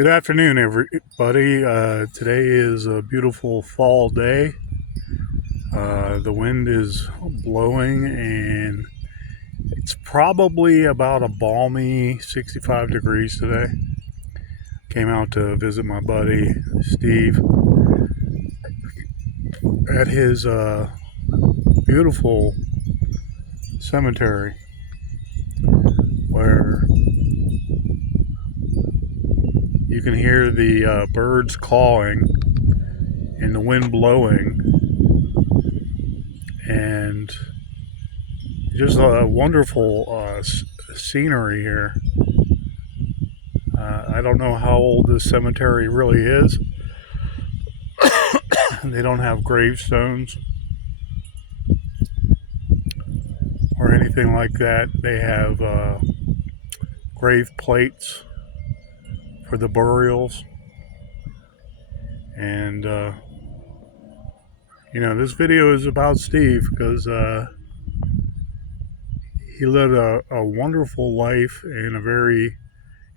Good afternoon, everybody. Today is a beautiful fall day. The wind is blowing, and it's probably about a balmy 65 degrees today. Came out to visit my buddy Steve at his beautiful cemetery where you can hear the birds calling and the wind blowing, and just a wonderful scenery here. I don't know how old this cemetery really is. They don't have gravestones or anything like that. They have grave plates for the burials. And, this video is about Steve because he led a wonderful life and a very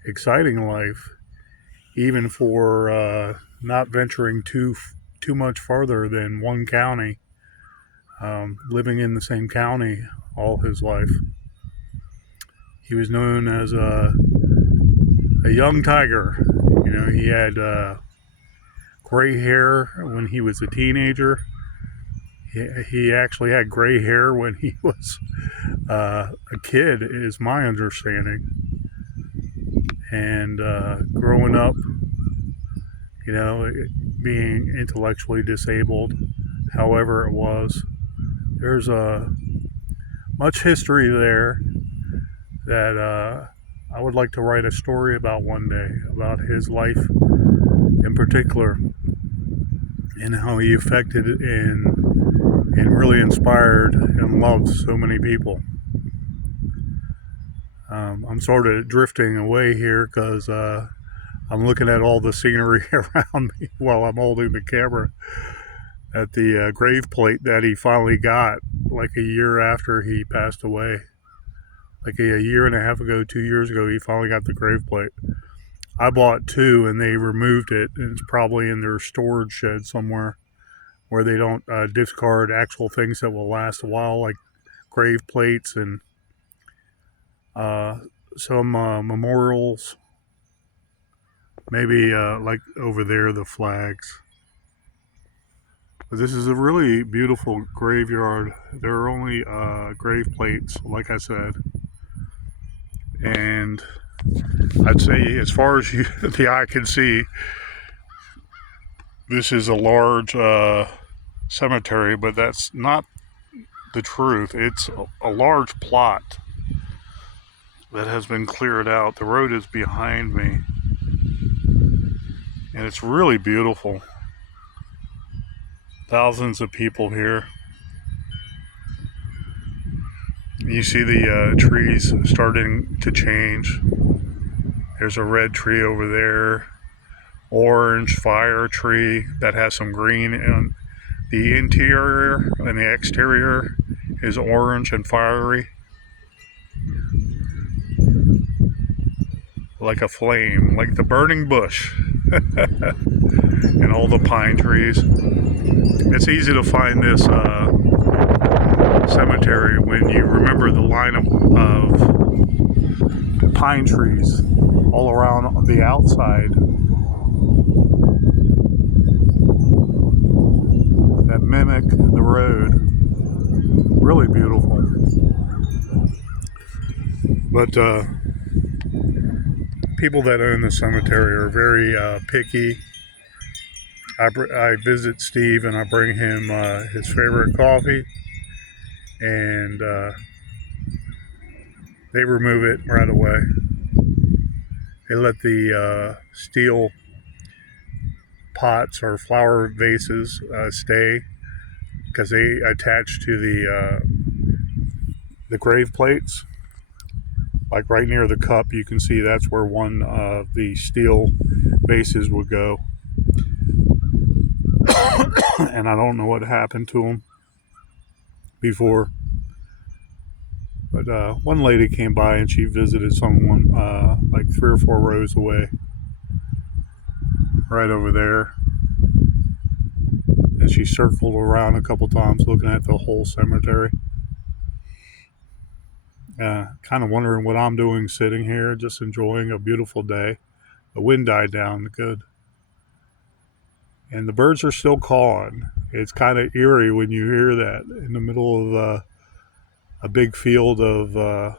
exciting life, even for not venturing too much farther than one county, living in the same county all his life. He was known as a young tiger. He had gray hair when he was a teenager. He actually had gray hair when he was a kid, is my understanding. And growing up, being intellectually disabled, however it was, there's much history there that I would like to write a story about one day, about his life in particular, and how he affected and really inspired and loved so many people. I'm sort of drifting away here because I'm looking at all the scenery around me while I'm holding the camera at the grave plate that he finally got like a year after he passed away. Like a year and a half ago, 2 years ago, he finally got the grave plate. I bought two and they removed it, and it's probably in their storage shed somewhere where they don't discard actual things that will last a while, like grave plates and some memorials. Maybe like over there, the flags. But this is a really beautiful graveyard. There are only grave plates, like I said. And I'd say, as far as the eye can see, this is a large cemetery, but that's not the truth. It's a large plot that has been cleared out. The road is behind me, and it's really beautiful. Thousands of people here. You see the trees starting to change. There's a red tree over there, orange fire tree that has some green in the interior, and the exterior is orange and fiery, like a flame, like the burning bush. And all the pine trees. It's easy to find this cemetery when you remember the line of pine trees all around the outside that mimic the road. Really beautiful. But people that own the cemetery are very picky. I visit Steve and I bring him his favorite coffee, and they remove it right away. They let the steel pots or flower vases stay because they attach to the grave plates. Like right near the cup, you can see that's where one of the steel vases would go. And I don't know what happened to them before. But one lady came by and she visited someone like 3 or 4 rows away. right over there. And she circled around a couple times looking at the whole cemetery. Kind of wondering what I'm doing sitting here, just enjoying a beautiful day. The wind died down good. And the birds are still calling. It's kind of eerie when you hear that in the middle of a big field of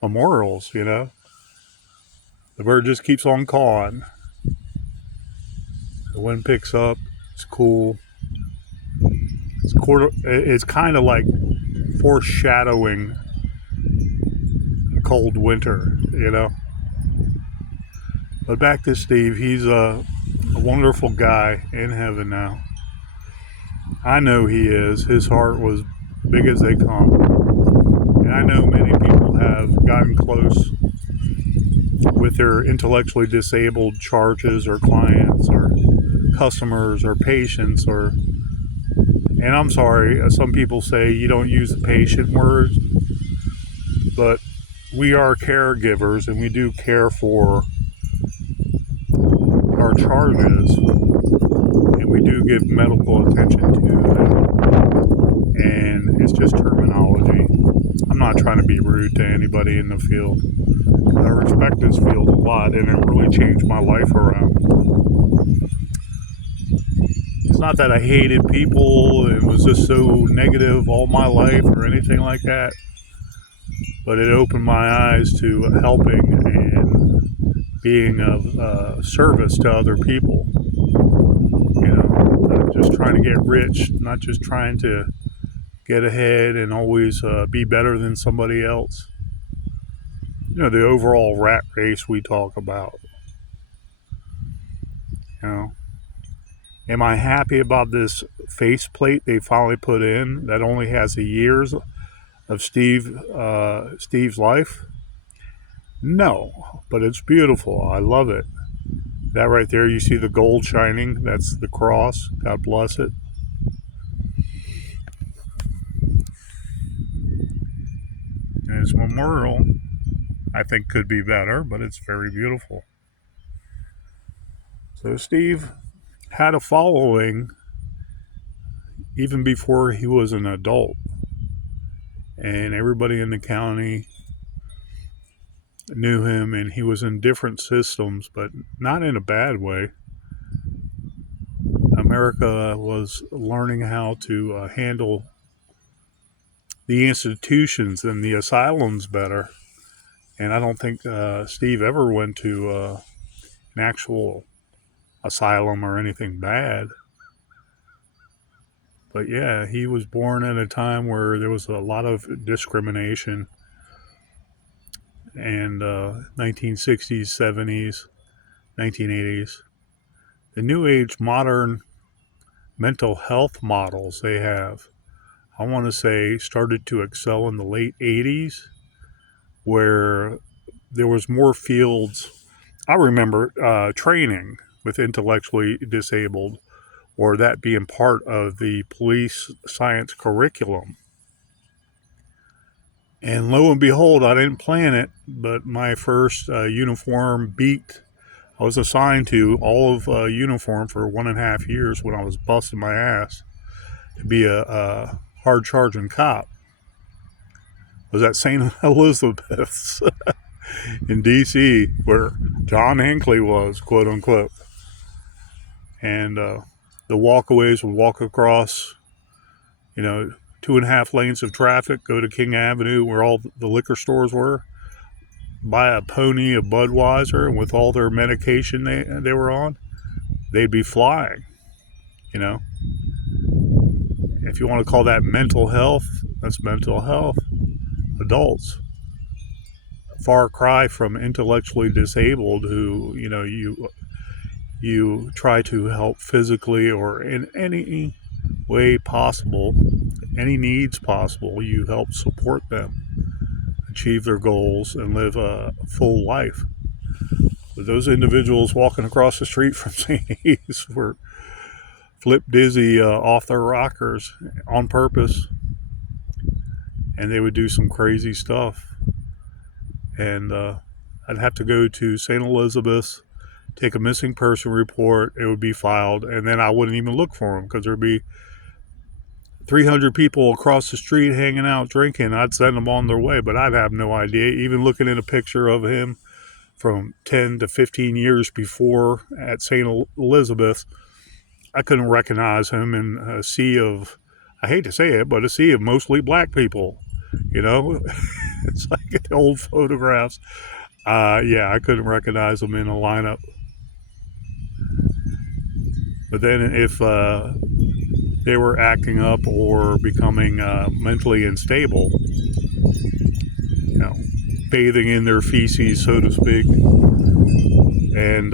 memorials, you know. The bird just keeps on calling. The wind picks up. It's cool. It's kind of like foreshadowing a cold winter, you know. But back to Steve. He's a wonderful guy in heaven now. I know he is. His heart was big as they come. And I know many people have gotten close with their intellectually disabled charges or clients or customers or patients or, and I'm sorry, some people say you don't use the patient word, but we are caregivers and we do care for our charges and we do give medical attention to them. And it's just terminology. I'm not trying to be rude to anybody in the field. I respect this field a lot and it really changed my life around. It's not that I hated people and was just so negative all my life or anything like that, but it opened my eyes to helping and being of service to other people. You know, not just trying to get rich, not just trying to get ahead and always be better than somebody else. You know, the overall rat race we talk about. You know, am I happy about this faceplate they finally put in that only has the years of Steve's life? No, but it's beautiful. I love it. That right there, you see the gold shining. That's the cross. God bless it. And his memorial, I think, could be better, but it's very beautiful. So Steve had a following even before he was an adult. And everybody in the county knew him, and he was in different systems, but not in a bad way. America was learning how to handle the institutions and the asylums better. And I don't think Steve ever went to an actual asylum or anything bad. But yeah, he was born at a time where there was a lot of discrimination. And 1960s, 70s, 1980s. The New Age modern mental health models they have, I want to say, started to excel in the late 80s, where there was more fields. I remember training with intellectually disabled, or that being part of the police science curriculum. And lo and behold, I didn't plan it, but my first uniform beat, I was assigned to all of uniform for 1.5 years when I was busting my ass to be a hard charging cop. Was at St. Elizabeth's in D.C., where John Hinckley was, quote unquote. And the walkaways would walk across, 2.5 lanes of traffic, go to King Avenue where all the liquor stores were, buy a pony of Budweiser, and with all their medication they were on, they'd be flying, you know. If you want to call that mental health, that's mental health. Adults. Far cry from intellectually disabled who, you try to help physically or in any way possible, any needs possible, you help support them achieve their goals and live a full life. But those individuals walking across the street from St. E's were flip dizzy off their rockers on purpose, and they would do some crazy stuff. And I'd have to go to St. Elizabeth's take a missing person report. It would be filed, and then I wouldn't even look for him because there'd be 300 people across the street hanging out drinking. I'd send them on their way, but I'd have no idea. Even looking at a picture of him from 10 to 15 years before at St. Elizabeth, I couldn't recognize him in a sea of, I hate to say it, but a sea of mostly black people. You know, it's like the old photographs. Yeah, I couldn't recognize him in a lineup. But then if they were acting up or becoming mentally unstable, you know, bathing in their feces, so to speak, and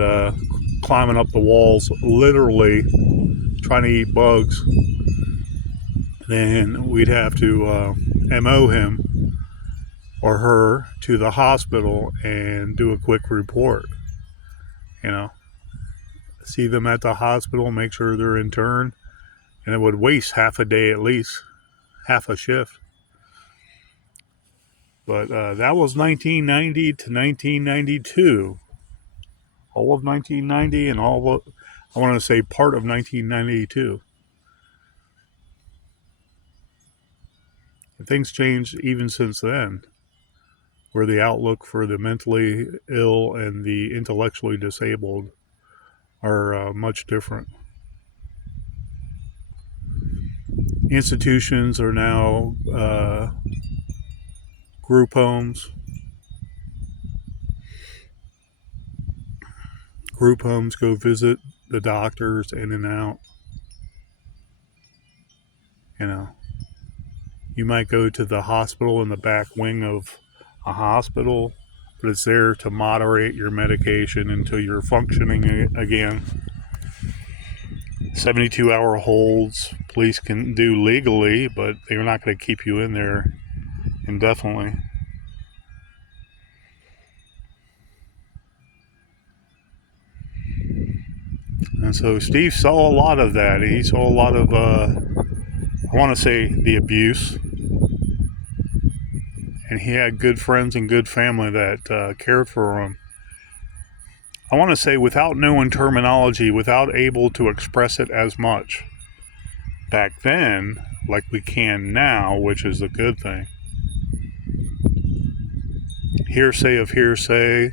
climbing up the walls, literally trying to eat bugs, then we'd have to MO him or her to the hospital and do a quick report. You know, see them at the hospital, make sure they're interned, and it would waste half a day at least, half a shift. But that was 1990 to 1992. All of 1990 and all of, I want to say part of 1992. And things changed even since then, where the outlook for the mentally ill and the intellectually disabled are much different. Institutions are now group homes. Group homes go visit the doctors in and out. You know, you might go to the hospital in the back wing of a hospital, but it's there to moderate your medication until you're functioning again. 72-hour holds, police can do legally, but they're not going to keep you in there indefinitely. And so Steve saw a lot of that. He saw a lot of, I want to say, the abuse. And he had good friends and good family that cared for him. I want to say, without knowing terminology, without able to express it as much back then, like we can now, which is a good thing. Hearsay of hearsay.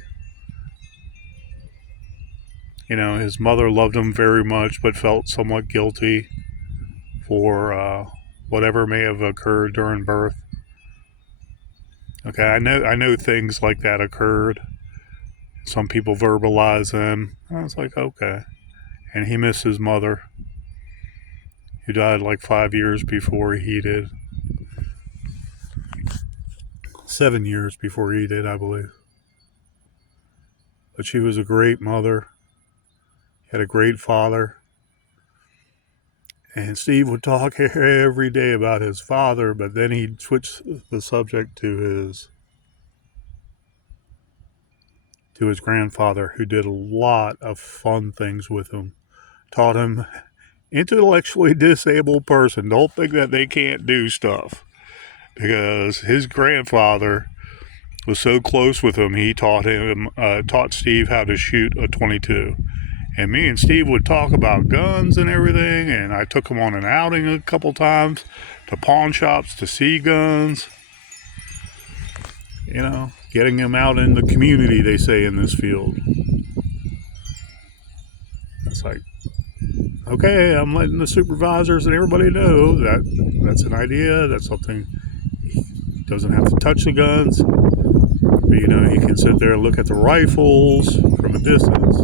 You know, his mother loved him very much, but felt somewhat guilty for whatever may have occurred during birth. Okay, I know things like that occurred. Some people verbalize them. I was like, okay. And he missed his mother, who died like 5 years before he did. 7 years before he did, I believe. But she was a great mother. Had a great father. And Steve would talk every day about his father, but then he'd switch the subject to his grandfather, who did a lot of fun things with him. Taught him, intellectually disabled person, don't think that they can't do stuff. Because his grandfather was so close with him, he taught Steve how to shoot a .22. And me and Steve would talk about guns and everything, and I took him on an outing a couple times to pawn shops to see guns. You know, getting him out in the community, they say, in this field. It's like, okay, I'm letting the supervisors and everybody know that that's an idea, that's something. He doesn't have to touch the guns, but, you know, he can sit there and look at the rifles from a distance.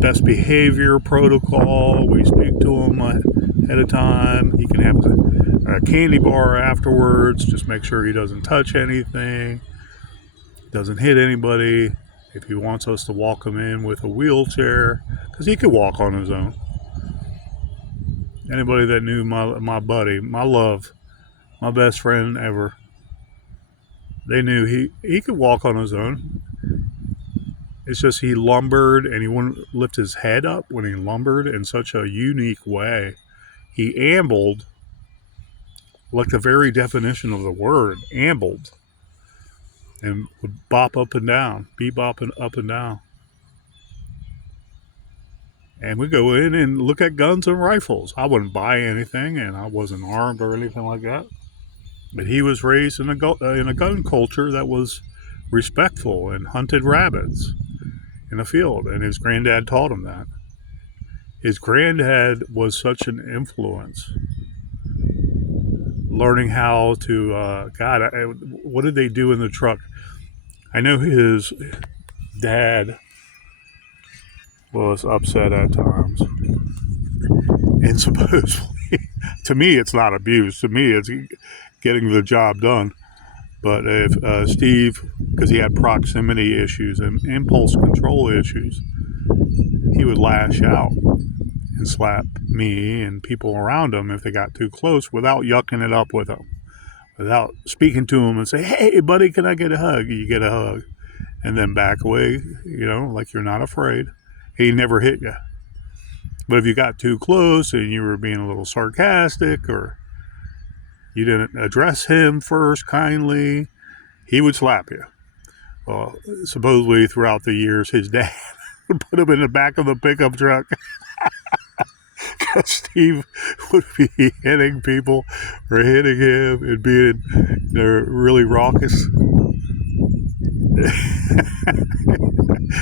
Best behavior protocol, we speak to him ahead of time. He can have a candy bar afterwards, just make sure he doesn't touch anything, doesn't hit anybody. If he wants us to walk him in with a wheelchair, because he could walk on his own. Anybody that knew my buddy, my love, my best friend ever, they knew he could walk on his own. It's just he lumbered, and he wouldn't lift his head up when he lumbered in such a unique way. He ambled, like the very definition of the word, ambled, and would bop up and down, be bopping up and down. And we go in and look at guns and rifles. I wouldn't buy anything, and I wasn't armed or anything like that. But he was raised in a gun culture that was respectful and hunted rabbits in a field, and his granddad taught him that. His granddad was such an influence, learning how to, what did they do in the truck? I know his dad was upset at times, and supposedly, to me, it's not abuse. To me, it's getting the job done. But if Steve, because he had proximity issues and impulse control issues, he would lash out and slap me and people around him if they got too close without yucking it up with them, without speaking to him and say, "Hey, buddy, can I get a hug?" You get a hug, and then back away, like you're not afraid. He never hit you. But if you got too close and you were being a little sarcastic or you didn't address him first kindly, he would slap you. Well, supposedly throughout the years, his dad would put him in the back of the pickup truck because Steve would be hitting people or hitting him and being really raucous.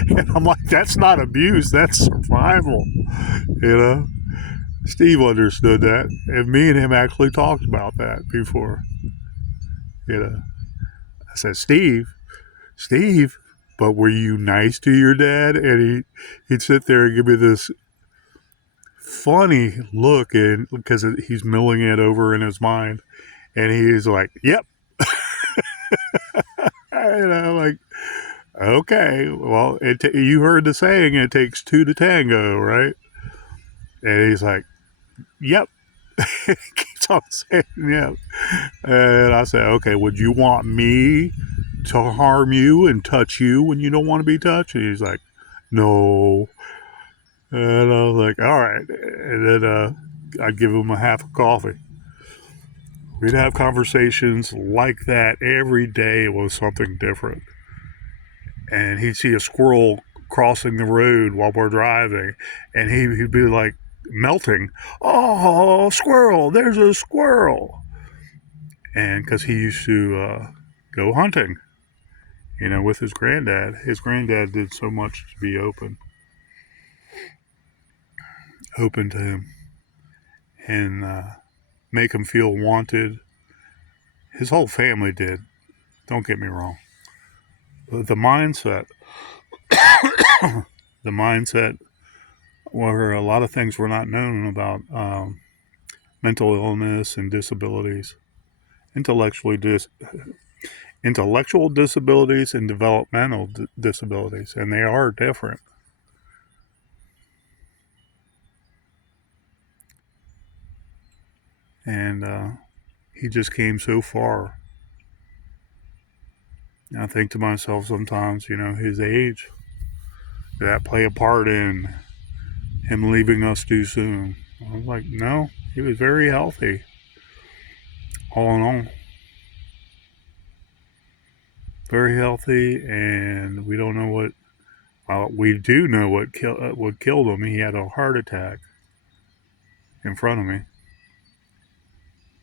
And I'm like, that's not abuse, that's survival, Steve understood that, and me and him actually talked about that before. I said, Steve, but were you nice to your dad? And he'd sit there and give me this funny look, and because he's milling it over in his mind, and he's like, yep. And I'm like, okay, well, you heard the saying, it takes two to tango, right? And he's like, yep. He keeps on saying yep. And I said, okay, would you want me to harm you and touch you when you don't want to be touched? And he's like, no. And I was like, all right. And then I'd give him a half a coffee. We'd have conversations like that every day. It was something different. And he'd see a squirrel crossing the road while we're driving, and he'd be like melting. Oh, squirrel! There's a squirrel! And because he used to go hunting, with his granddad. His granddad did so much to be open to him, and make him feel wanted. His whole family did. Don't get me wrong. But the mindset where a lot of things were not known about mental illness and disabilities, intellectual disabilities and developmental disabilities, and they are different. And he just came so far. And I think to myself sometimes, his age, did that play a part in him leaving us too soon? I was like, no, he was very healthy, all in all. Very healthy, and we don't know we do know what killed him. He had a heart attack in front of me.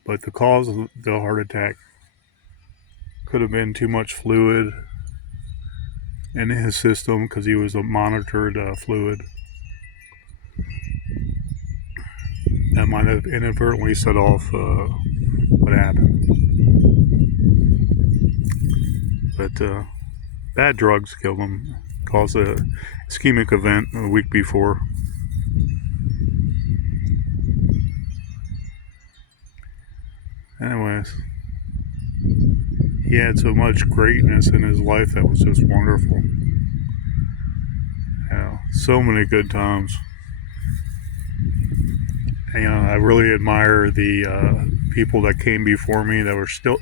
But the cause of the heart attack could have been too much fluid in his system because he was a monitored fluid. That might have inadvertently set off what happened. But bad drugs killed him. Caused a ischemic event a week before. Anyways, he had so much greatness in his life that was just wonderful. So many good times. And, I really admire the people that came before me that were still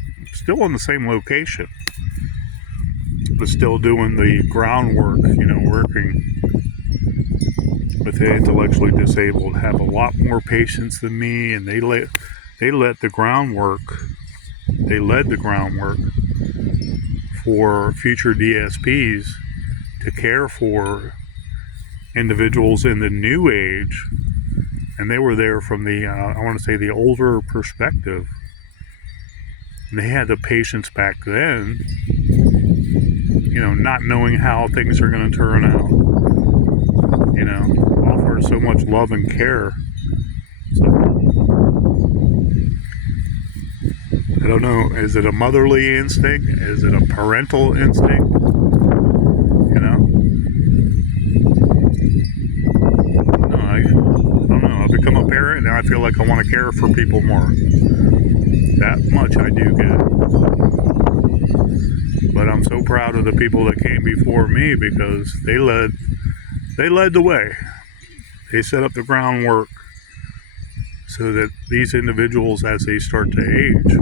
in the same location, but still doing the groundwork, working with the intellectually disabled, have a lot more patience than me, and they led the groundwork for future DSPs to care for individuals in the new age, and they were there from the, I want to say, the older perspective. And they had the patience back then, not knowing how things are going to turn out, offer so much love and care. So, I don't know, is it a motherly instinct? Is it a parental instinct? No, I don't know. I've become a parent and I feel like I want to care for people more. That much I do get. But I'm so proud of the people that came before me because they led the way. They set up the groundwork so that these individuals, as they start to age,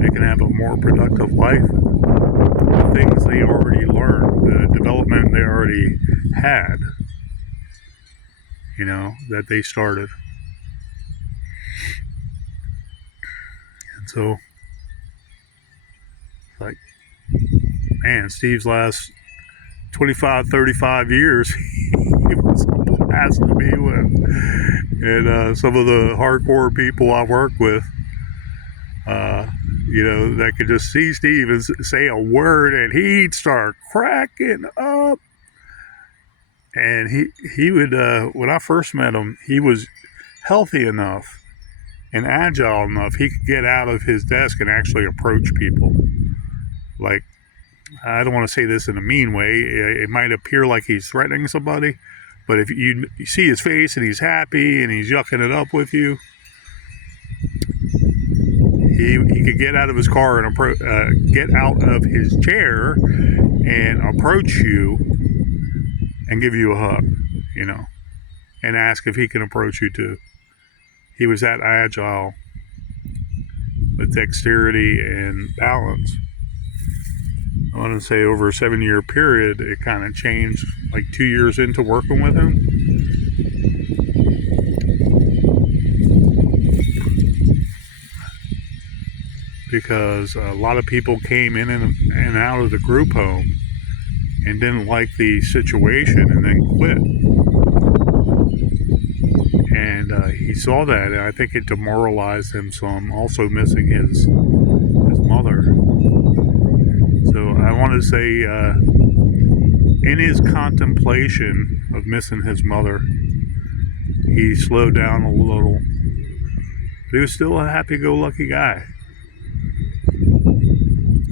they can have a more productive life. The things they already learned, the development they already had, that they started. And so, like, man, Steve's last 25, 35 years, he was a blast to be with. And some of the hardcore people I work with, that could just see Steve and say a word and he'd start cracking up. And he would, when I first met him, he was healthy enough and agile enough, he could get out of his desk and actually approach people. Like, I don't want to say this in a mean way. It might appear like he's threatening somebody, but if you see his face and he's happy and he's yucking it up with you, he could get out of his car and get out of his chair and approach you and give you a hug, and ask if he can approach you too. He was that agile with dexterity and balance. I want to say over a 7-year period, it kind of changed like 2 years into working with him. Because a lot of people came in and out of the group home and didn't like the situation and then quit. And he saw that, and I think it demoralized him some, also missing his mother. So I want to say, in his contemplation of missing his mother, he slowed down a little. But he was still a happy-go-lucky guy.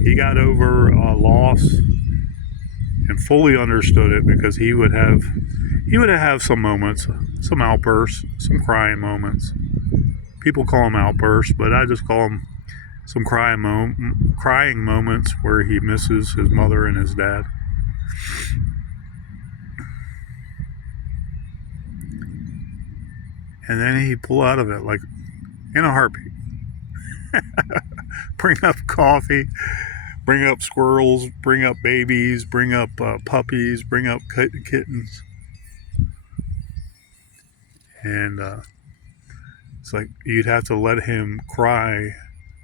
He got over a loss and fully understood it because he would have some moments, some outbursts, some crying moments. People call them outbursts, but I just call them some crying moments where he misses his mother and his dad. And then he'd pull out of it like in a heartbeat. Bring up coffee, bring up squirrels, bring up babies, bring up puppies, bring up kittens. And it's like you'd have to let him cry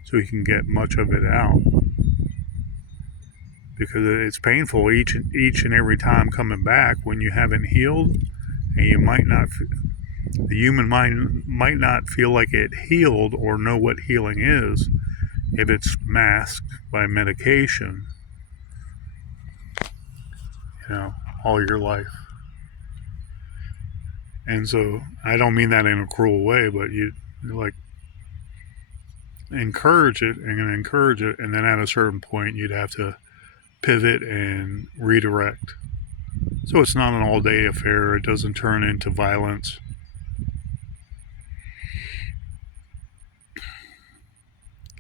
so he can get much of it out. Because it's painful each and every time coming back when you haven't healed, and you might not, the human mind might not feel like it healed or know what healing is if it's masked by medication, all your life. And so I don't mean that in a cruel way, but you like encourage it and then at a certain point you'd have to pivot and redirect. So it's not an all-day affair. It doesn't turn into violence.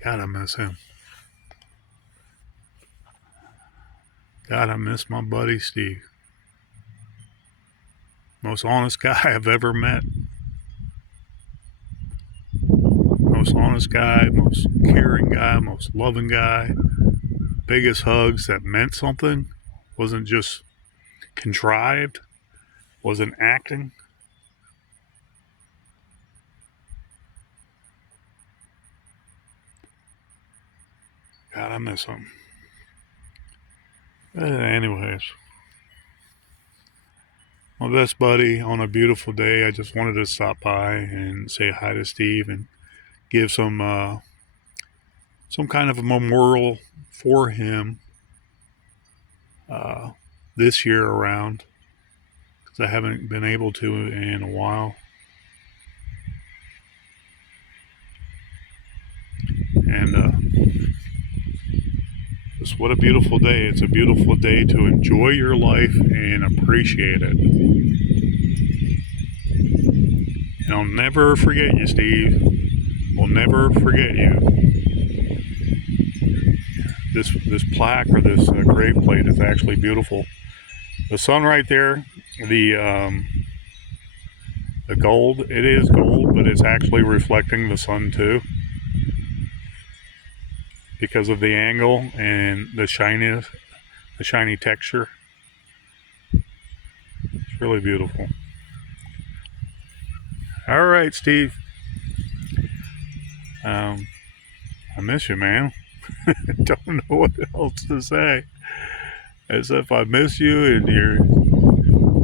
God, I miss him. God, I miss my buddy Steve. Most honest guy I've ever met. Most honest guy, most caring guy, most loving guy. Biggest hugs that meant something. Wasn't just contrived. Wasn't acting. God, I miss him. Anyways, my best buddy on a beautiful day. I just wanted to stop by and say hi to Steve and give some kind of a memorial for him this year around, because I haven't been able to in a while. And just what a beautiful day. It's a beautiful day to enjoy your life and appreciate it. And I'll never forget you, Steve. We'll never forget you. This plaque or this grave plate is actually beautiful. The sun right there, the gold, it is gold, but it's actually reflecting the sun too, because of the angle and the shiny texture. It's really beautiful. All right, Steve. I miss you, man. Don't know what else to say, except I miss you, and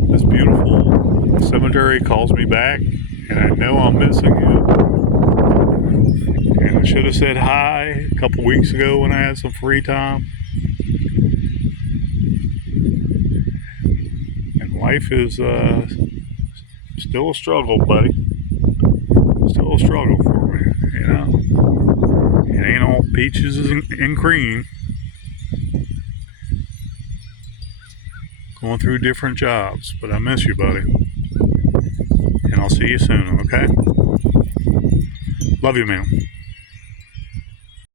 this beautiful cemetery calls me back, and I know I'm missing you. And I should have said hi a couple weeks ago when I had some free time. And life is still a struggle, buddy. Still a struggle for me, you know. It ain't all peaches and cream. Going through different jobs, but I miss you, buddy. And I'll see you soon, okay? Love you, man.